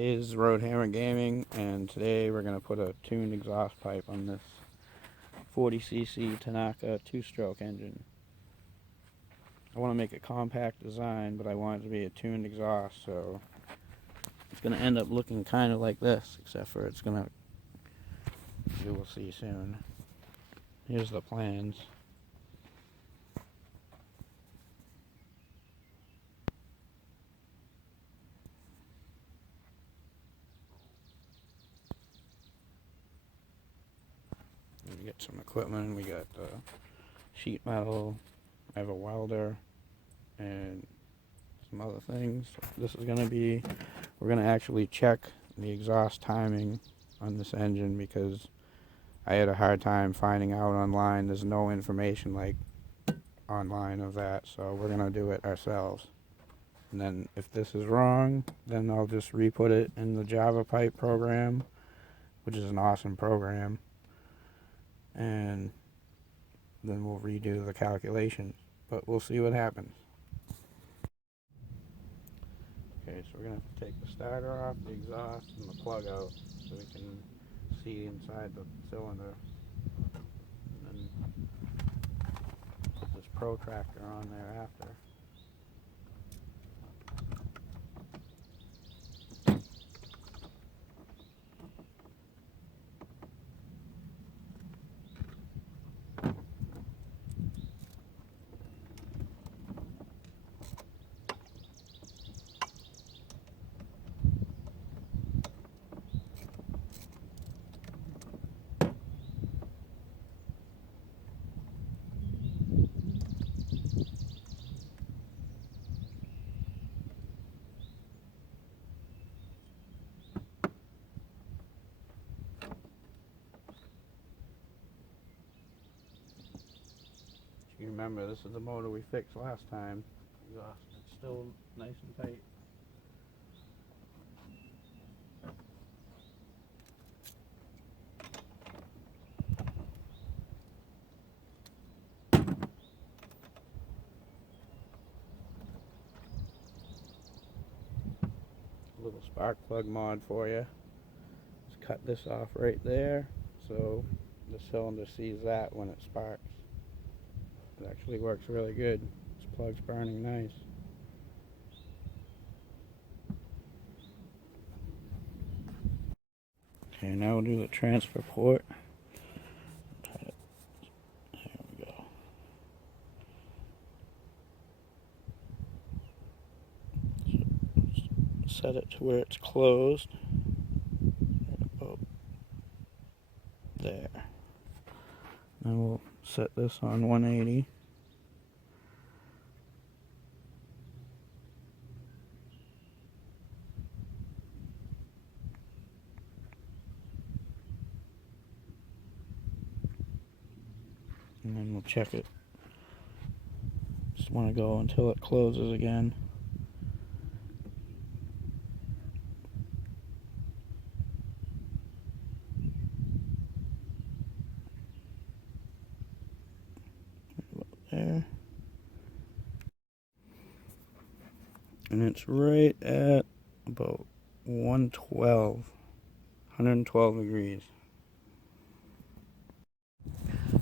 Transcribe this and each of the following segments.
Is Road Hammer Gaming, and today we're going to put a tuned exhaust pipe on this 40cc Tanaka two-stroke engine. I want to make a compact design, but I want it to be a tuned exhaust, so it's going to end up looking kind of like this, except for it's going to, you will see soon. Here's the plans. We get some equipment. We got sheet metal. I have a welder and some other things. This is going to be, we're going to actually check the exhaust timing on this engine because I had a hard time finding out online. There's no information like online of that, so we're going to do it ourselves. And then if this is wrong, then I'll just re-put it in the Java pipe program, which is an awesome program. And then we'll redo the calculations, but we'll see what happens. Okay, so we're going to have to take the starter off, the exhaust, and the plug out so we can see inside the cylinder. And then put this protractor on there after. You remember, this is the motor we fixed last time. Exhaust, it's still nice and tight. A little spark plug mod for you. Just cut this off right there so the cylinder sees that when it sparks. It actually works really good. This plug's burning nice. Okay, now we'll do the transfer port. There we go. So set it to where it's closed. About there. Now we'll set this on 180. And then we'll check it. Just want to go until it closes again. There. And it's right at about 112 degrees.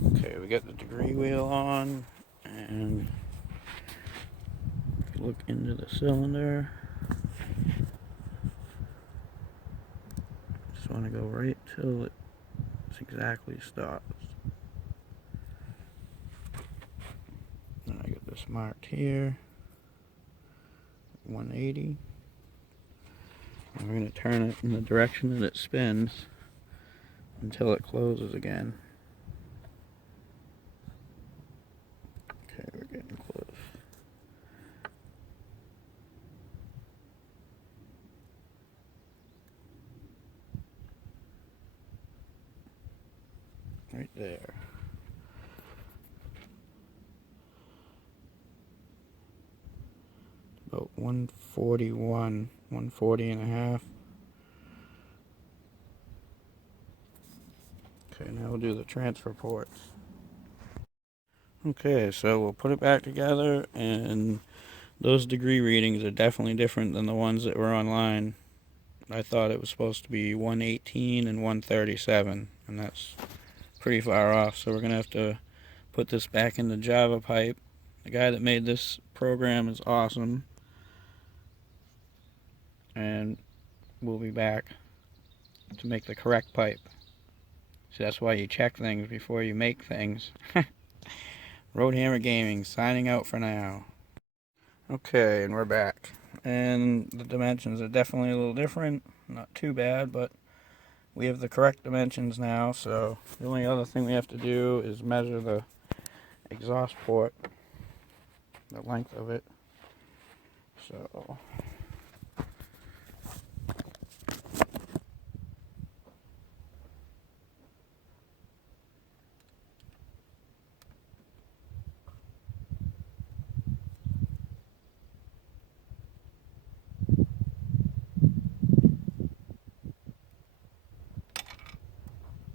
Okay, we got the degree wheel on, and if you look into the cylinder, just want to go right till it exactly stops. And I got this marked here, 180. And we're going to turn it in the direction that it spins until it closes again. Okay, we're getting close. Right there. About 141, 140 and a half. Okay, now we'll do the transfer ports. Okay, so we'll put it back together, and those degree readings are definitely different than the ones that were online. I thought it was supposed to be 118 and 137, and that's pretty far off. So we're gonna have to put this back in the Java pipe. The guy that made this program is awesome, and we'll be back to make the correct pipe. So that's why you check things before you make things. Roadhammer Gaming signing out for now. Okay, and we're back. And the dimensions are definitely a little different. Not too bad, but we have the correct dimensions now. So the only other thing we have to do is measure the exhaust port, the length of it. So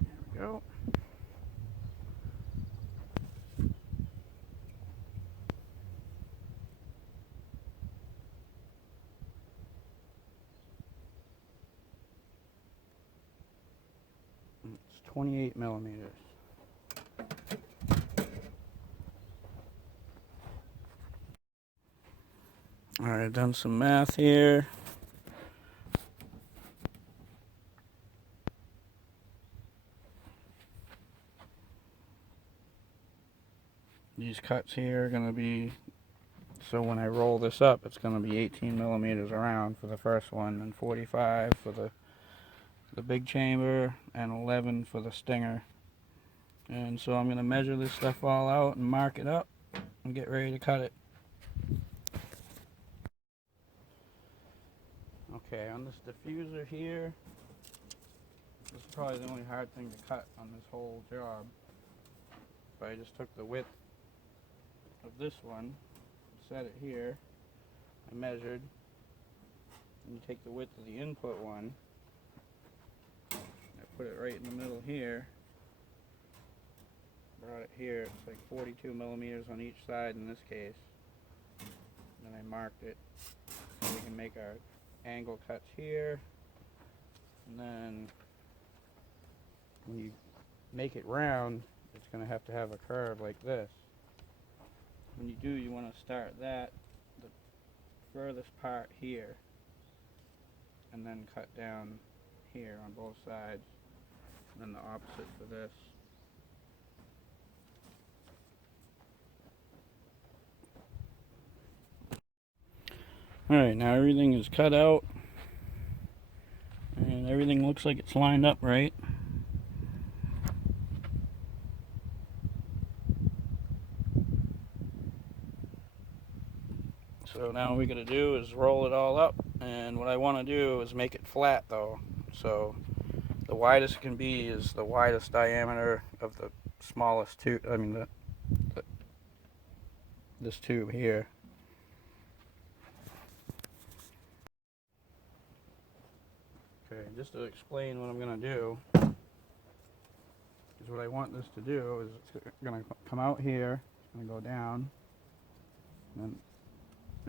there we go. It's 28 millimeters. Alright, I've done some math here. These cuts here are going to be, so when I roll this up, it's going to be 18 millimeters around for the first one, and 45 for the big chamber, and 11 for the stinger. And so I'm going to measure this stuff all out and mark it up and get ready to cut it. Okay, on this diffuser here, this is probably the only hard thing to cut on this whole job. So I just took the width of this one, set it here, I measured, and you take the width of the input one, I put it right in the middle here, brought it here, it's like 42 millimeters on each side in this case, and then I marked it so we can make our angle cuts here, and then when you make it round, it's going to have a curve like this. When you do, you want to start the furthest part here, and then cut down here on both sides, and then the opposite for this. Alright, now everything is cut out, and everything looks like it's lined up right. So now what we got to do is roll it all up, and what I want to do is make it flat though. So the widest it can be is the widest diameter of the smallest tube, this tube here. Okay, just to explain what I'm going to do, is what I want this to do is it's going to come out here, it's going to go down, and then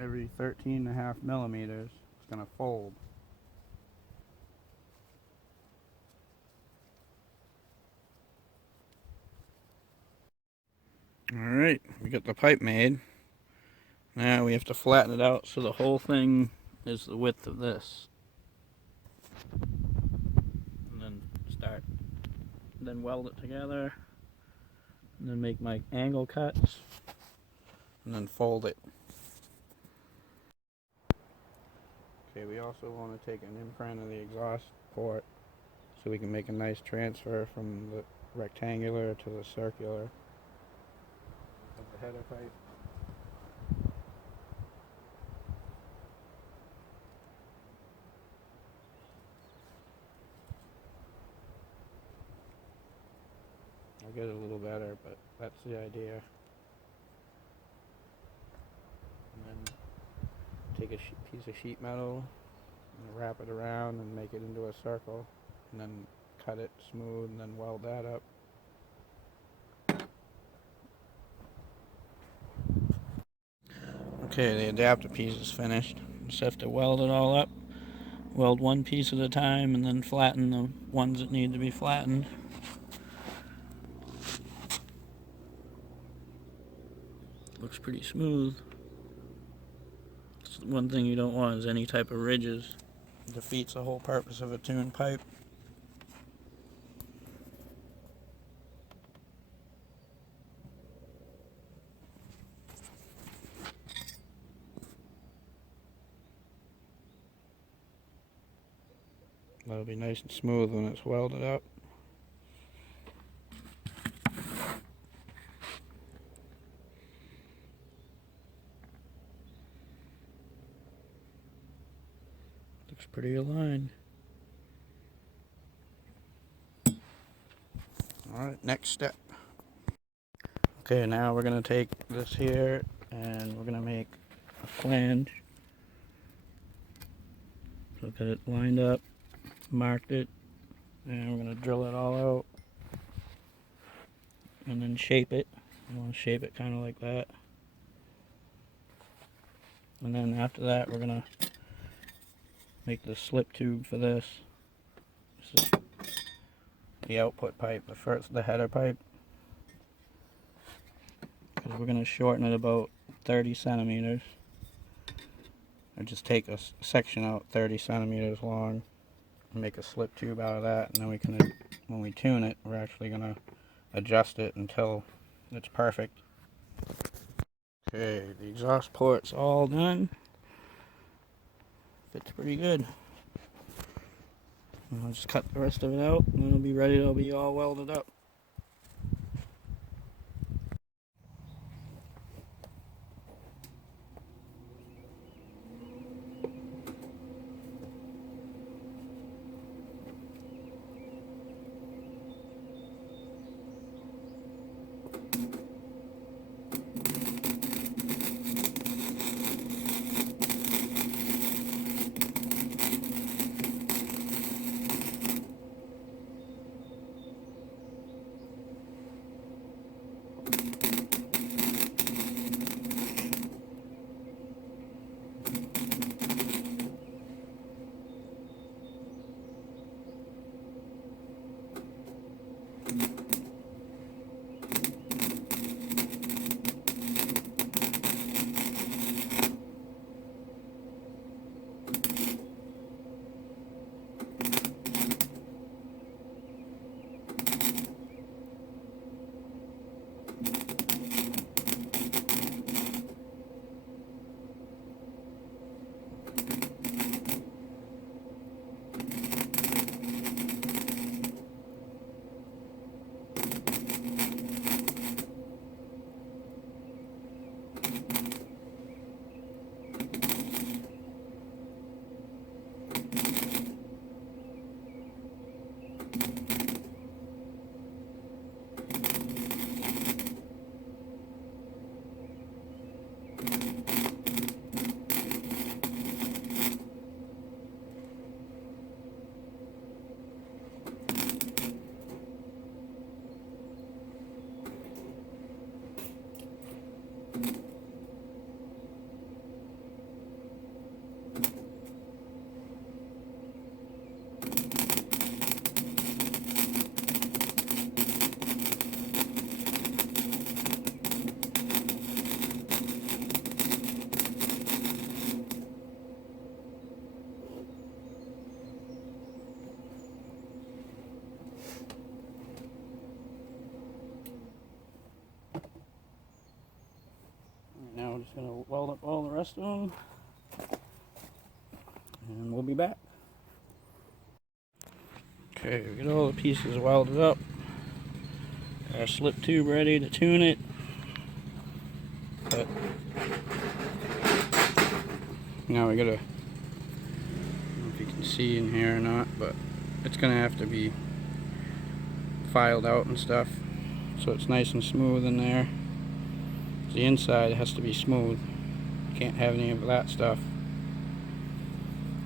every 13.5 millimeters it's going to fold. Alright, we got the pipe made. Now we have to flatten it out so the whole thing is the width of this. And then weld it together, and then make my angle cuts, and then fold it. Okay, we also want to take an imprint of the exhaust port so we can make a nice transfer from the rectangular to the circular of the header pipe. I'll get it a little better, but that's the idea. And then take a piece of sheet metal and wrap it around and make it into a circle, and then cut it smooth and then weld that up. Okay, the adapter piece is finished. Just have to weld it all up, weld one piece at a time and then flatten the ones that need to be flattened. Looks pretty smooth. One thing you don't want is any type of ridges. It defeats the whole purpose of a tuned pipe. That'll be nice and smooth when it's welded up. Looks pretty aligned. Alright, next step. Okay, now we're going to take this here and we're going to make a flange. So got it lined up, marked it, and we're going to drill it all out and then shape it. I want to shape it kind of like that. And then after that we're going to make the slip tube for this. This is the output pipe, the header pipe. Because we're going to shorten it about 30 centimeters. Or just take a section out 30 centimeters long and make a slip tube out of that. And then we can, when we tune it, we're actually going to adjust it until it's perfect. Okay, the exhaust port's all done. Fits pretty good. And I'll just cut the rest of it out and it'll be ready to be all welded up. Now we're just going to weld up all the rest of them, and we'll be back. Okay, we get all the pieces welded up. Got our slip tube ready to tune it. But now we gotta, I don't know if you can see in here or not, but it's gonna have to be filed out and stuff, so it's nice and smooth in there. The inside has to be smooth. Can't have any of that stuff.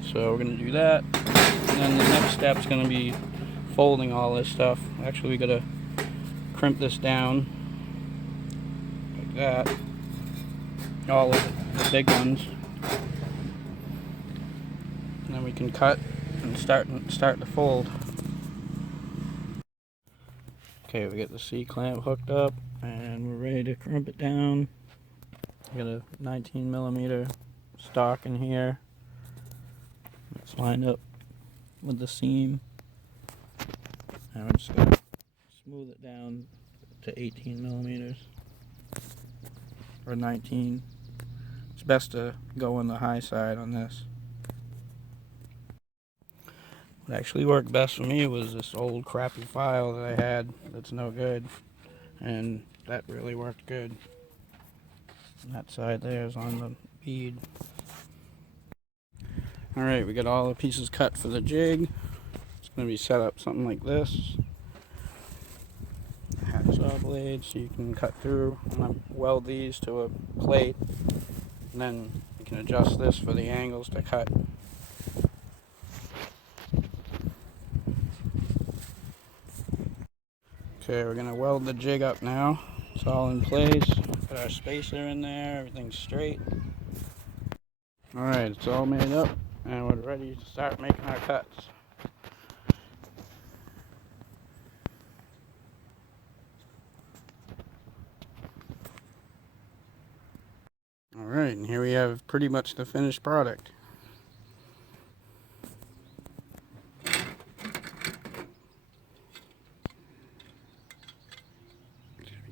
So we're gonna do that, and then the next step is gonna be folding all this stuff. Actually, we gotta crimp this down like that. All of the big ones. And then we can cut and start the fold. Okay, we got the C-clamp hooked up and we're ready to crimp it down. We got a 19mm stock in here. It's lined up with the seam. And we're just going to smooth it down to 18mm or 19. It's best to go on the high side on this. What actually worked best for me was this old crappy file that I had that's no good, and that really worked good. And that side there is on the bead. Alright, we got all the pieces cut for the jig. It's going to be set up something like this. Hacksaw blade so you can cut through. I'm going to weld these to a plate, and then you can adjust this for the angles to cut. Okay, we're going to weld the jig up now. It's all in place. Put our spacer in there, everything's straight. Alright, it's all made up and we're ready to start making our cuts. Alright, and here we have pretty much the finished product.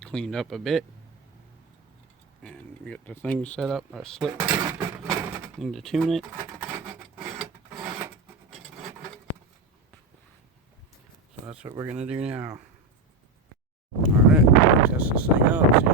Cleaned up a bit, and we got the thing set up, our slip thing to tune it. So that's what we're gonna do now. Alright, test this thing out, see